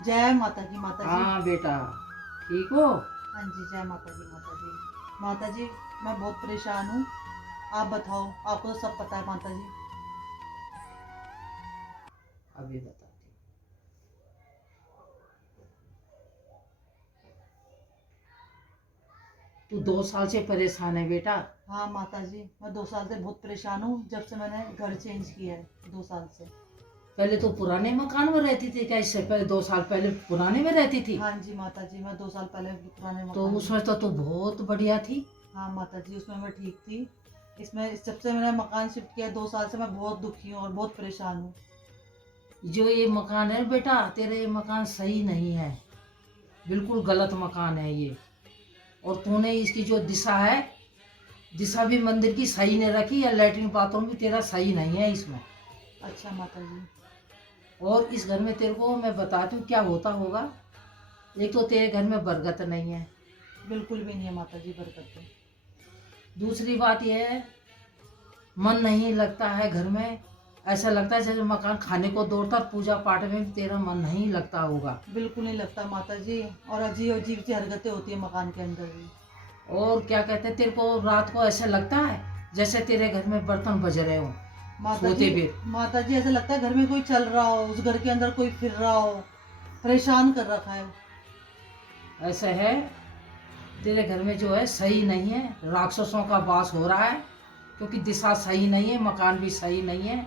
जय माता जी माता जी। हाँ बेटा, ठीक हो? हाँ जी, जय माता जी माता जी। माता जी, मैं बहुत परेशान हूँ। आप बताओ, आपको तो सब पता है माता जी। अभी बताती तू 2 साल से परेशान है बेटा। हाँ माता जी, मैं 2 साल से बहुत परेशान हूँ, जब से मैंने घर चेंज किया है 2 साल से। पहले तो पुराने मकान में रहती थी क्या? इससे पहले 2 साल पहले पुराने में रहती थी? हाँ जी माता जी, मैं 2 साल पहले पुराने तो मकान में। उसमें तो तू बहुत बढ़िया थी। हाँ माता जी, उसमें मैं ठीक थी। इसमें जब से मैंने मकान शिफ्ट किया 2 साल से मैं बहुत दुखी हूँ और बहुत परेशान हूँ। जो ये मकान है बेटा, तेरा ये मकान सही नहीं है, बिल्कुल गलत मकान है ये। और तूने इसकी जो दिशा है, दिशा भी मंदिर की सही नहीं रखी, या लैट्रिन बाथरूम भी तेरा सही नहीं है इसमें। अच्छा माता जी। और इस घर में तेरे को मैं बताती हूँ क्या होता होगा। एक तो तेरे घर में बरकत नहीं है, बिल्कुल भी नहीं है माता जी, बरकत तो। दूसरी बात यह है, मन नहीं लगता है घर में। ऐसा लगता है जैसे मकान खाने को दौड़ता, पूजा पाठ में भी तेरा मन नहीं लगता होगा। बिल्कुल नहीं लगता माता जी, और अजीब अजीब सी हरकतें होती है मकान के अंदर भी। और क्या कहते हैं, तेरे को रात को ऐसा लगता है जैसे तेरे घर में बर्तन बज रहे हो माता जी, सोते भी। माता जी ऐसा लगता है घर में कोई चल रहा हो, उस घर के अंदर कोई फिर रहा हो, परेशान कर रखा है। ऐसा है, तेरे घर में जो है सही नहीं है, राक्षसों का वास हो रहा है, क्योंकि दिशा सही नहीं है, मकान भी सही नहीं है।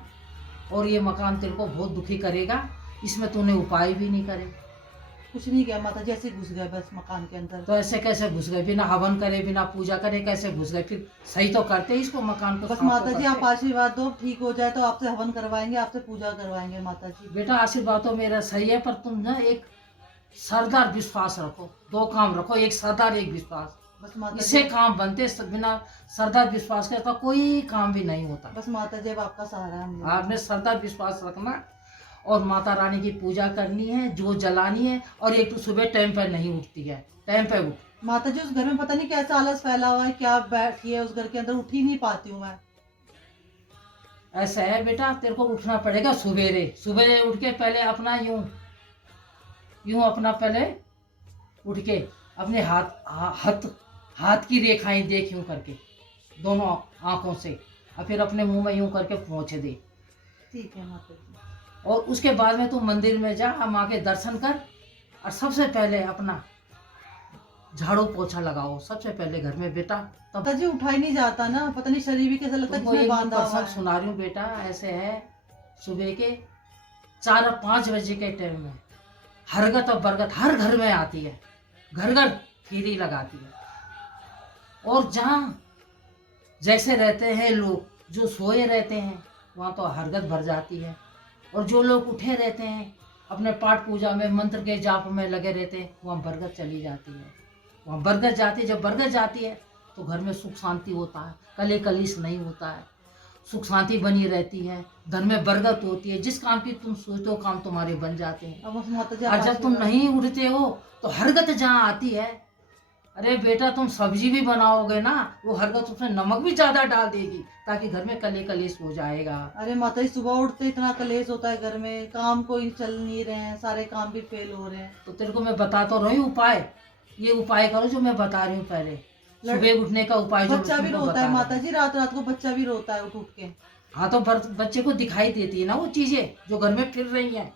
और ये मकान तेरे को बहुत दुखी करेगा। इसमें तूने उपाय भी नहीं करे। कुछ नहीं किया माता जी, ऐसे ही घुस गए बस मकान के अंदर। तो ऐसे कैसे घुस गए? बिना हवन करे, बिना पूजा करे कैसे घुस गए? फिर सही तो करते इसको, मकान को बस साफ तो माता जी, आप करते। आशीर्वाद दो, ठीक हो जाए तो आपसे हवन करवाएंगे, आपसे पूजा करवाएंगे माता जी। बेटा आशीर्वाद तो मेरा सही है, पर तुम ना एक सरदार विश्वास रखो। दो काम रखो, एक सरदार एक विश्वास। बस माता इससे जी। काम बनते, बिना सरदार विश्वास के तो कोई काम भी नहीं होता। बस माता जी, अब आपका सहारा है हम लोगों आपने सरदार विश्वास रखना, और माता रानी की पूजा करनी है, जो जलानी है। और एक तो सुबह टाइम पर नहीं उठती है, टाइम पर उठ। माता जी, उस घर में पता नहीं कैसा आलस फैला हुआ है, क्या बैठी है उस घर के अंदर, उठ ही नहीं पाती हूँ मैं। ऐसा है बेटा, तेरे को उठना पड़ेगा सवेरे। सवेरे उठ के पहले अपना यूं यूं अपना पहले उठ के अपने हाथ हाथ की रेखाएं देख यूं करके, दोनों आंखों से। और फिर अपने मुंह में यूं करके पहुँच दे। ठीक है माता जी। और उसके बाद में तू मंदिर में जा, माँ के दर्शन कर। और सबसे पहले अपना झाड़ू पोछा लगाओ सबसे पहले घर में बेटा। तब माता जी, उठा ही नहीं जाता ना, पता नहीं शरीर भी कैसा लगता है तुमको जिसमें एक बांधा हुआ प्रसंग है। सुना रही हूँ बेटा। ऐसे है, सुबह के 4 और 5 बजे के टाइम में हरगत और बरगत हर घर में आती है, घर घर फेरी लगाती है। और जहाँ जैसे रहते हैं लोग, जो सोए रहते हैं वहाँ तो हरगत भर जाती है। और जो लोग उठे रहते हैं, अपने पाठ पूजा में मंत्र के जाप में लगे रहते हैं, वहाँ बरगद चली जाती है। वहाँ बरगद जाती है, जब बरगद जाती है तो घर में सुख शांति होता है, कले कलेश नहीं होता है, सुख शांति बनी रहती है, धन में बरकत होती है। जिस काम की तुम सोचते हो काम तुम्हारे बन जाते हैं। अब बस माता जी, और आप जब तुम आशीर्वाद। नहीं उठते हो तो हरगत जहाँ आती है, अरे बेटा तुम सब्जी भी बनाओगे ना, वो हरगत उसमें नमक भी ज्यादा डाल देगी, ताकि घर में कले कलेश हो जाएगा। अरे माता जी, सुबह उठते इतना कलेश होता है घर में, काम कोई चल नहीं रहे हैं, सारे काम भी फेल हो रहे हैं। तो तेरे को मैं बता तो रही हूँ उपाय। ये उपाय करो जो मैं बता रही हूँ पहले। सुबह उठने का उपाय जो बच्चा भी तुमको रोता बता है रही माता हूँ। जी, रात रात को बच्चा भी रोता है उठ उठ के। हाँ तो बच्चे को दिखाई देती है ना वो चीजें जो घर में फिर रही हैं।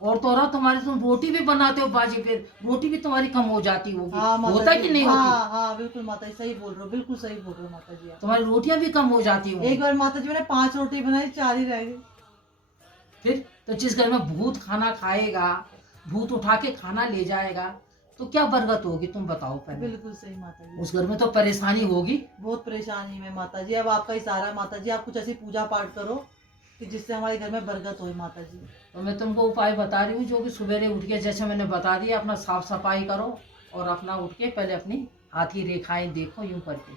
और तो और तुम्हारी, तुम रोटी भी बनाते हो बाजी, फिर रोटी भी तुम्हारी कम हो जाती होगी। हाँ माता होता जी, कि नहीं होती? हाँ हाँ, बिल्कुल माता जी, सही बोल रहे हो, बिल्कुल सही बोल रहे हो माता जी आप। तुम्हारी रोटियां भी कम हो जाती होंगी। एक बार माता जी मैंने 5 रोटी बनाई, 4 ही रह गई। फिर तो जिस घर में भूत खाना खाएगा, भूत उठा के खाना ले जाएगा, तो क्या बरकत होगी तुम बताओ पहले। बिल्कुल सही माता जी। उस घर में तो परेशानी होगी। बहुत परेशानी में माता जी, अब आपका इशारा है माता जी, आप कुछ ऐसी पूजा पाठ करो कि जिससे हमारे घर में बरकत हो माता जी। तो मैं तुमको उपाय बता रही हूँ, जो कि सवेरे उठ के जैसे मैंने बता दिया, अपना साफ सफाई करो। और अपना उठ के पहले अपनी हाथ की रेखाएं देखो यूं करके,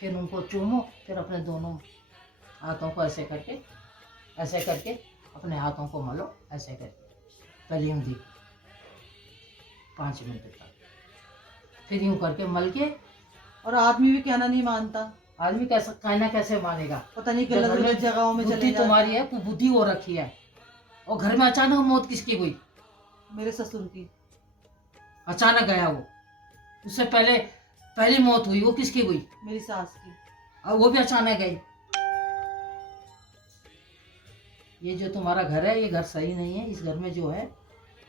फिर उनको चूमो, फिर अपने दोनों हाथों को ऐसे करके अपने हाथों को मलो, ऐसे करके पहले यूं देखो 5 मिनट तक, फिर यूं करके मल के। और आदमी भी कहना नहीं मानता, आदमी कैसा कहना कैसे मानेगा? पता नहीं जब गलत घर में गलत जगहों में बुद्धि चले जाता तुम्हारी है। है, कुबुद्धि हो रखी है। और घर में अचानक मौत किसकी हुई? मेरे ससुर की। अचानक गया वो। उससे पहले पहली मौत हुई वो किसकी हुई? मेरी सास की। और वो भी अचानक गई। ये जो तुम्हारा घर है ये घर सही नहीं है। इस घर में जो है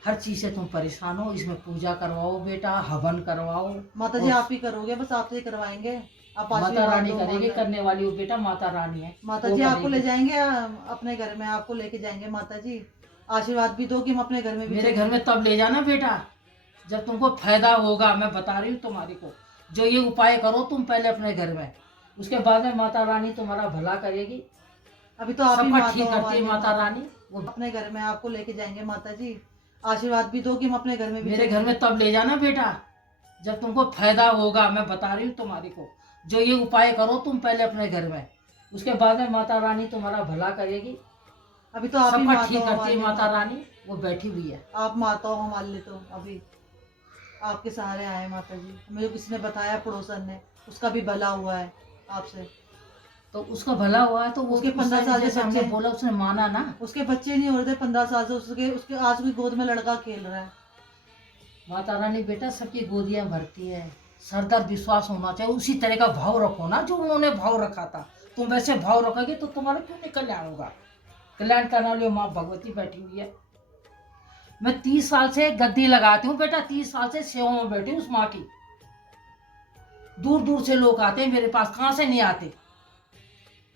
हर चीज से तुम परेशान हो। इसमें पूजा करवाओ बेटा, हवन करवाओ। माता जी और आप ही करोगे, बस आपसे ही करवाएंगे। आप माता आशीर्वाद रानी दो करेगी, माता। करने वाली हो बेटा माता रानी है। माता वो जी आपको ले करेगी। जाएंगे अपने घर में, आपको लेके जाएंगे माता जी। आशीर्वाद भी दो कि हम अपने घर में भी मेरे चलें। घर में तब ले जाना बेटा जब तुमको फायदा होगा। मैं बता रही हूँ तुम्हारे को। जो ये उपाय करो तुम पहले अपने घर में, उसके बाद में माता रानी तुम्हारा भला करेगी। अभी तो आप ही सबका माता ठीक हो करती हमारे है लिए माता माता। रानी। वो अपने घर में आपको लेके जाएंगे माता जी। आशीर्वाद भी दो कि हम अपने घर में भी मेरे चलें। घर में तब ले जाना बेटा जब तुमको फायदा होगा। मैं बता रही हूँ तुम्हारे को। जो ये उपाय करो तुम पहले अपने घर में, उसके बाद में माता रानी तुम्हारा भला करेगी। अभी तो आप ही सबका माता ठीक हो करती हमारे है लिए माता माता। रानी। वो बैठी हुई है। आप माता हो हमारे लिए तो अभी आपके सहारे आए माता जी। मुझे किसी ने बताया पड़ोसन ने, उसका भी भला हुआ है आपसे। तो उसका भला हुआ है तो वो उसके उस 15 टाइम साल के जैसे हमने बच्चे, बोला उसने माना ना। उसके बच्चे नहीं हो रहे थे 15 साल से। उसके उसके आज उसकी गोद में लड़का खेल रहा है। माता रानी बेटा सबकी गोदियां भरती है। सरदर विश्वास होना चाहिए। उसी तरह का भाव रखो ना जो उन्होंने भाव रखा था। तुम वैसे भाव रखोगे तो तुम्हारा क्यों नहीं कल्याण होगा? कल्याण करने वाली माँ भगवती बैठी हुई है। मैं 30 साल से गद्दी लगाती हूँ बेटा। 30 साल से सेवा में बैठी हूँ उस माँ की। दूर दूर से लोग आते हैं मेरे पास। कहाँ से नहीं आते?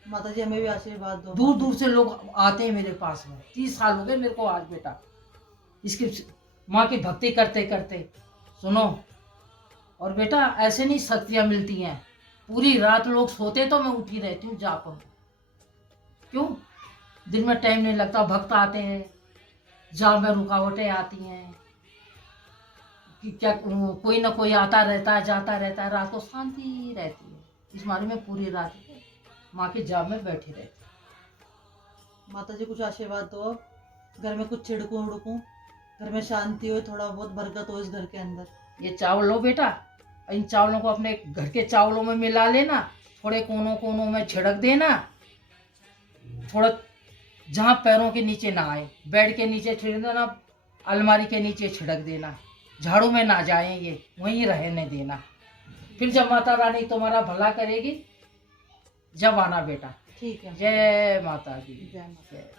माता जी हमें भी आशीर्वाद दो। दूर दूर से लोग आते हैं मेरे पास में। 30 साल हो गए मेरे को आज बेटा इसकी माँ की भक्ति करते करते। सुनो, और बेटा ऐसे नहीं शक्तियाँ मिलती हैं। पूरी रात लोग सोते तो मैं उठी रहती हूँ जाप में। क्यों? दिन में टाइम नहीं लगता। भक्त आते हैं, जाप में रुकावटें आती हैं कि क्या कोई ना कोई आता रहता है जाता रहता है। रात को शांति रहती है। इस मारे में पूरी रात माँ की जाप में बैठी रहती। माता जी कुछ आशीर्वाद दो। घर में कुछ छिड़कूं उड़कूं, घर में शांति हो, थोड़ा बहुत बरकत हो इस घर के अंदर। ये चावल लो बेटा। इन चावलों को अपने घर के चावलों में मिला लेना। थोड़े कोनों कोनों में छिड़क देना। थोड़ा जहाँ पैरों के नीचे ना आए, बेड के नीचे छिड़क देना, अलमारी के नीचे छिड़क देना। झाड़ू में ना जाए, ये वहीं रहने देना। फिर जब माता रानी तुम्हारा भला करेगी जब आना बेटा। ठीक है। जय माता दी। जय माता। जय।